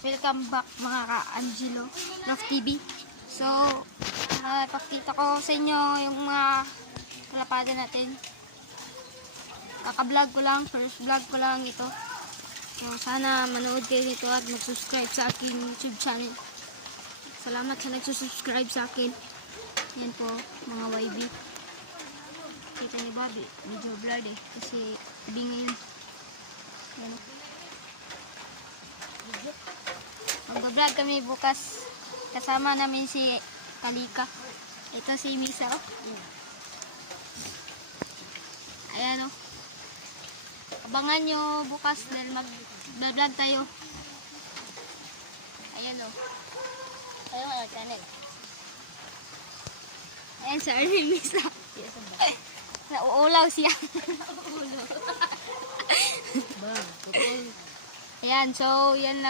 Welcome back mga ka-Angelo Love TV. So, pakita ko sa inyo yung mga kalapada natin. Kaka-vlog ko lang, first vlog ko lang ito. So, sana manood kayo nito at mag-subscribe sa aking YouTube channel. Salamat sa nagsusubscribe sa akin. Yan po, mga YB. Kita ni Bobby, medyo blurred kasi bingin. Yan. Mag-vlog kami bukas. Kasama namin si Kalika. Ito si Misa. Ayan o. Abangan nyo bukas dahil mag-vlog tayo. Ayan o. Ayaw nga channel. Ayan sa Armin Misa. Nauulaw siya. Ayan, so yan lang.